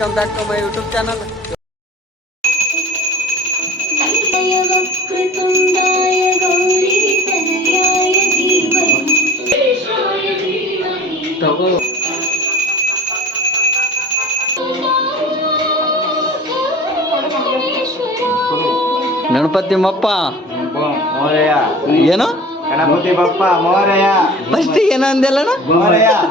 welcome back YouTube channel. Nenupati mappa. Mappa, mau ya? Iya no? Karena putih mappa. Pasti ya nanti lah no? Mau ya?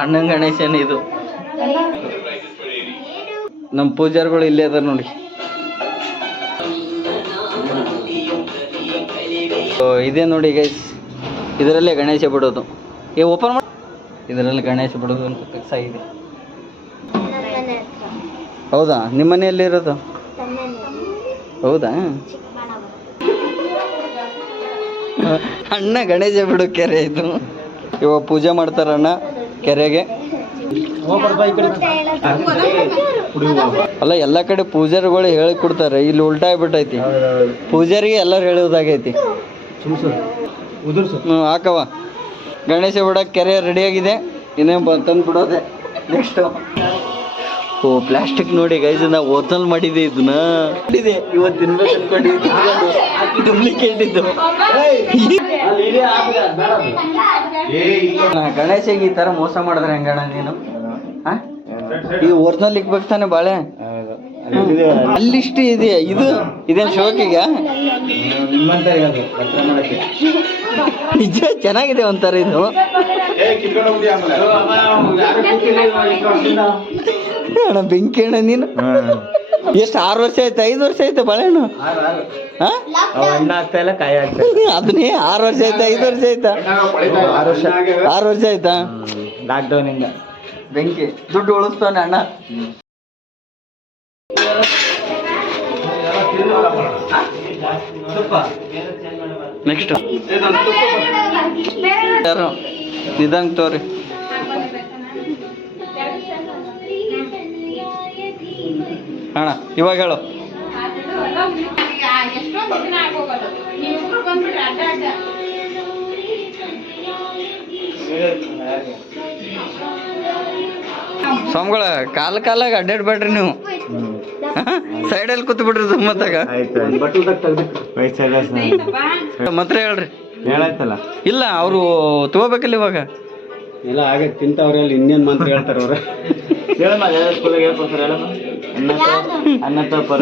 ಅಣ್ಣನ್ ಗಣೇಶನ್ ಇದು. ನಮ್ಮ ಪೂಜಾರ್ಗಳು ಇಲ್ಲೇ ಅದ ನೋಡಿ. ಇದೇ ನೋಡಿ ಗೈಸ್ ಇದರಲ್ಲೇ ಗಣೇಶ ಬಿಡೋದು. ಏ ಓಪನ್ ಮಾಡಿ ಇದರಲ್ಲಿ ಗಣೇಶ ಬಿಡೋದು ಅಂತ ಕೆಲಸ ಇದೆ ಹೌದಾ? ನಿಮ್ಮ ಮನೆಯಲ್ಲಿ ಇರೋದು? ಹೌದಾ? ಅಣ್ಣ ಗಣೇಶ ಬಿಡು ಕೆರೆ ಇದು. ಇವಾಗ ಪೂಜೆ ಮಾಡ್ತಾರಣ್ಣ ಕೆರೆಗೆ. ಅಲ್ಲ, ಎಲ್ಲ ಕಡೆ ಪೂಜಾರಿಗಳು ಹೇಳಿ ಕೊಡ್ತಾರೆ. ಇಲ್ಲಿ ಉಲ್ಟಾ ಆಗ್ಬಿಟ್ಟೈತಿ. ಪೂಜಾರಿಗೆ ಎಲ್ಲರೂ ಹೇಳೋದಾಗೈತಿ ಹ್ಞೂ ಹಾಕವ ಗಣೇಶ ಬಿಡ ಕೆರೆ ರೆಡಿಯಾಗಿದೆ ಇನ್ನೇ ತಂದು ಬಿಡೋದೆ ನೆಕ್ಸ್ಟು ಓ ಪ್ಲಾಸ್ಟಿಕ್ ನೋಡಿ ಗೈಸ್ ನಾವು ಓತಲ್ ಮಾಡಿದೆ ಇದನ್ನ ಮಾಡಿದೆ. ಇವತ್ತು ತಿನ್ಬೇಕು ಅನ್ಕೊಂಡಿದ್ದು ಡೂಪ್ಲಿಕೇಟ್ ಇದ್ದು ನಾ ಗಣೇಶಗೆ ಈ ತರ ಮೋಸ ಮಾಡಿದ್ರೆ ಹೆಂಗಣ ನೀನು? ಹಾ ಈ ಒರ್ಜಿನಲ್ ಇಕ್ಬೇಕು ತಾನೆ ಬಾಳೆ? ಅಲ್ಲಿಷ್ಟು ಇದೆ. ಇದು ಇದೇನು ಶೋಕಿಗ? ನಿಜ? ಚೆನ್ನಾಗಿದೆ ಒಂಥರ ಇದು. ಅಣ್ಣ ಬೆಂಕಿ ಅಣ್ಣ ನೀನು ಎಷ್ಟು ಆರು ವರ್ಷ ಆಯ್ತು ಐದು ವರ್ಷ ಆಯ್ತು ಬಳೆ ಅಣ್ಣ ಹಣ್ಣ ಆಗ್ತಾ ಇಲ್ಲ ಕಾಯಿ ಆಗ್ತಾ ಅದನ್ನೇ ಆರು ವರ್ಷ ಆಯ್ತಾ ಐದು ವರ್ಷ ಆಯ್ತಾ? ಆರು ವರ್ಷ. ಆರು ವರ್ಷ ಆಯ್ತಾ? ಲಾಕ್ಡೌನ್ ಇಂದ. ಬೆಂಕಿ ದುಡ್ಡು ಉಳಿಸ್ತಾನೆ ಅಣ್ಣ. ನೆಕ್ಸ್ಟ್. ಯಾರು? ನಿಧಾನ ತೋರಿ. ಅಣ್ಣ ಇವಾಗ ಹೇಳು. ಸ್ವಾಮಿಗಳ ಕಾಲ ಕಾಲಾಗ ಅಡ್ಡಾಡ್ಬೇಡ್ರಿ ನೀವು. ಸೈಡಲ್ಲಿ ಕೂತ್ ಬಿಡ್ರಿ ಸುಮ್ಮತ್ತಾಗ ಮಾತ್ರ ಹೇಳ್ರಿ. ಹೇಳಾಯ್ತಲ್ಲ. ಇಲ್ಲ ಅವರು ತಗೋಬೇಕಲ್ಲ ಇವಾಗ. ಇಲ್ಲ ಆಗ ತಿಂತವ್ರಲ್ಲಿ ಇನ್ನೇನು ಇನ್ನೇನ್ ಮಂತ್ರ ಹೇಳ್ತಾರ ಅವ್ರ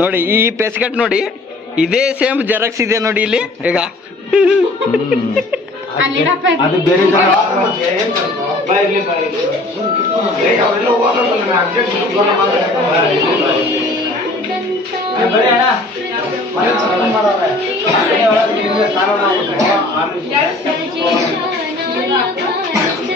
ನೋಡಿ ಈ ಪೆಸ್ಕಟ್ ನೋಡಿ ಇದೇ ಸೇಮ್ ಜೆರಾಕ್ಸ್ ಇದೆ ನೋಡಿ ಇಲ್ಲಿ ಈಗ.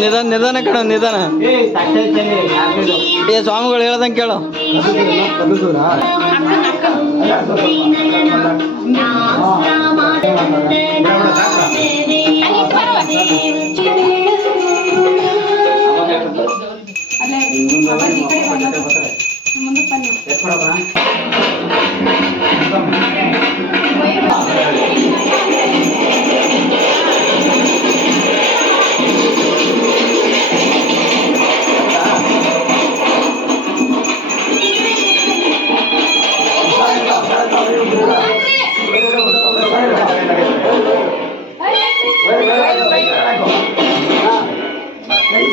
ನಿಧಾನ ನಿಧಾನ ಕಣ ನಿಧಾನ. ಏ ಸ್ವಾಮಿಗಳು ಹೇಳ್ದಂಗೆ ಕೇಳು. 咚咚咚咚咚咚咚咚咚。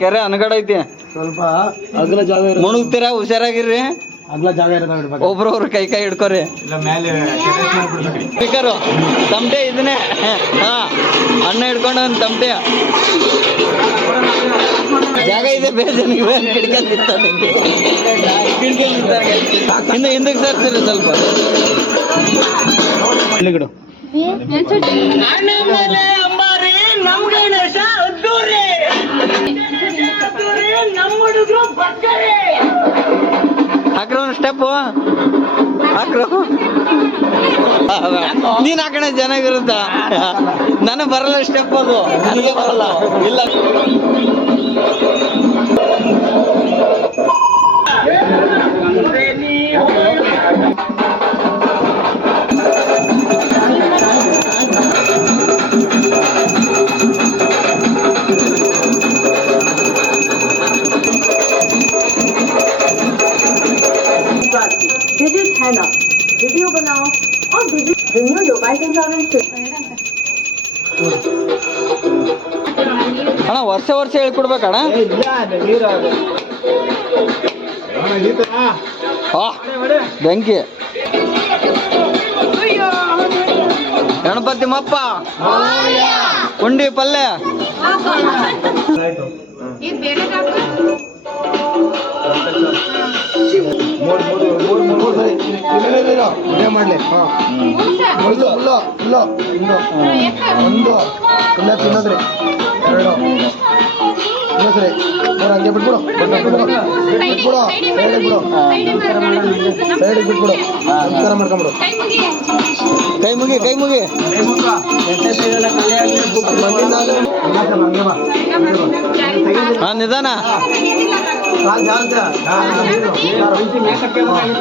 ಕೆರೆ ಅನಗಡ ಐತಿ. ಸ್ವಲ್ಪ ಅಗಲ ಜಾಗ ಇರೋ ಮುಣುಗ್ತೀರಾ ಹುಷಾರಾಗಿರ್ರಿ. ಅಗಲ ಜಾಗ ಇರೋದ ಬಿಡ್ಬೇಕು ಒಬ್ರೊಬ್ರು ಕೈ ಕೈ ಹಿಡ್ಕೊರಿ. ಇಲ್ಲ ಮೇಲೆ ಸ್ಪೀಕರು ತಮಟೆ ಇದನ್ನೇ. ಹಾ ಅಣ್ಣ ಹಿಡ್ಕೊಂಡು ಒಂದು ತಮಟೆ ಜಾಗ ಇದೆ ಬೇರೆ ಜನಕ್ಕೆ ಇನ್ನು ಹಿಂದಕ್ಕೆ ಸರ್ತೀರಿ ಸ್ವಲ್ಪ. ಇಲ್ಲಿಗಿಡು ಹಾಕ್ರ ಒಂದು ಸ್ಟೆಪ್ಪು ಹಾಕ್ರು ನೀನ್ ಹಾಕಣ ಚೆನ್ನಾಗಿರುತ್ತ ನನಗೆ ಬರಲ್ಲ ಸ್ಟೆಪ್ ಅದು. ನನಗೆ ಬರಲ್ಲ. ಇಲ್ಲ. ವರ್ಷ ಹೇಳ್ಕೊಡ್ಬೇಕಣ ಬೆಂಕಿ. ಗಣಪತಿ ಮಪ್ಪ. ಕುಂಡಿ ಪಲ್ಯ ಮಾಡ್ಲಿ. ಒಂದು. ತಿನ್ನೋದ್ರಿ. ಎರಡು. ಇನ್ನೂ ಸರಿ. ಹಂಗೆ ಬಿಟ್ಬಿಡು. ಬಿಟ್ಬಿಡು. ಬಿಟ್ಬಿಡು. ಸೈಡಿಗೆ ಬಿಡು ಸೈಡಿಗೆ ಬಿಟ್ಬಿಡು. ನಮಸ್ಕಾರ ಮಾಡ್ಕೊಂಬಿಡು ಕೈ ಮುಗಿ. ಕೈ ಮುಗಿ. ಹಾ ನಿಧಾನ.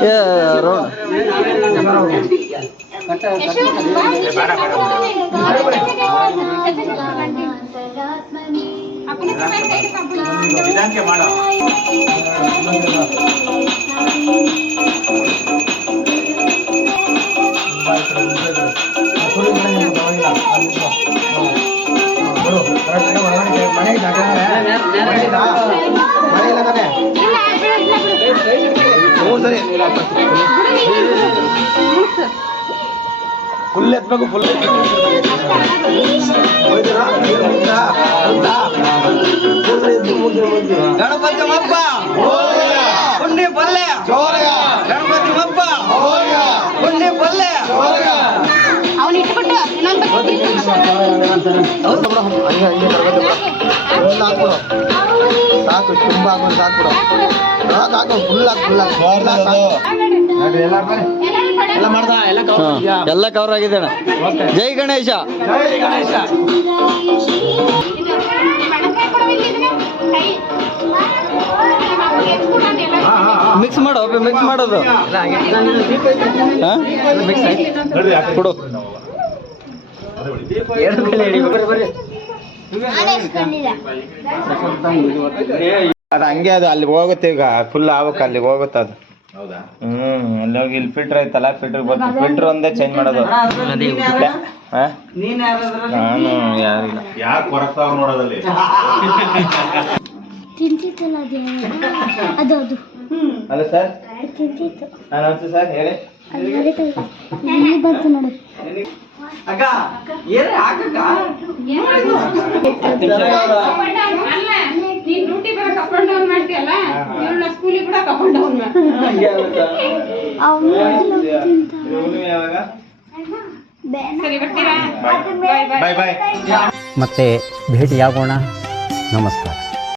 ಏ ರೋ ಮಳೆ ಇಲ್ಲ ತಾನೆ ಹ್ಞೂ ಸರಿ ಫುಲ್ ಎತ್ಬೇಕು ಫುಲ್ ಗಣಪತಿ ಮಪ್ಪ ಕುಂಡಿ ಪಲ್ಯ ಗಣಪತಿ ಮಪ್ಪ ಕುಂಡಿ ಪಲ್ಯ ಅವನು ಇಟ್ಬಿಟ್ಟು ಇನ್ನೊಂದು ಸಾಕು ತುಂಬ ಹಾಕೊಂಡು ಸಾಕ್ಬಿಡು ಸಾಕು ಹಾಕು ಫುಲ್ ಹಾಕು ಫುಲ್ ಹಾಕು ಎಲ್ಲ ಮಾಡ್ದ ಎಲ್ಲ ಕವರ್ ಆಗಿದೆ ಅಣ್ಣ ಜೈ ಗಣೇಶ. ಮಿಕ್ಸ್ ಮಾಡು ಮಿಕ್ಸ್ ಮಾಡೋದು. ಹಾ? ಕೊಡು. ಅದು ಹಂಗೆ ಅದು ಅಲ್ಲಿ ಹೋಗುತ್ತೆ ಈಗ ಫುಲ್ ಆಗ್ಬೇಕು ಅಲ್ಲಿಗೆ ಹೋಗುತ್ತೆ ಅದು. ಹ್ಮ್ ಅಲ್ಲಿ ಹೋಗಿ ಇಲ್ಲಿ ಫಿಲ್ಟರ್ ಐತಲ್ಲ ಫಿಲ್ಟರ್ ಬರ್ತೀವಿ ಫಿಲ್ಟರ್ ಒಂದೇ ಚೇಂಜ್ ಮಾಡೋದು ಹಾ? ನಾನು ಯಾರಿಲ್ಲ ಯಾಕೆ ಕೊರಗ್ತಾವ ನೋಡೋದಲ್ಲಿ ತಿಂತಿತ್ತಲ್ಲ ಅದು ಅದು ಅಲ್ಲ ಸರ್ ತಿಂತಿತ್ತು ನಮಸ್ತೆ ಸರ್ ಹೇಳಿ ಇಲ್ಲಿ ಬಂತು ನೋಡು ನೀನ್ ಡೌನ್ ಮಾಡ್ತೀಯಲ್ಲ? ಇವಳನ್ನ ಸ್ಕೂಲಿಗೆ ಕೂಡ ಅಂಡ್ ಡೌನ್ ಬಾಯ್. ಮತ್ತೆ ಭೇಟಿಯಾಗೋಣ. ನಮಸ್ಕಾರ.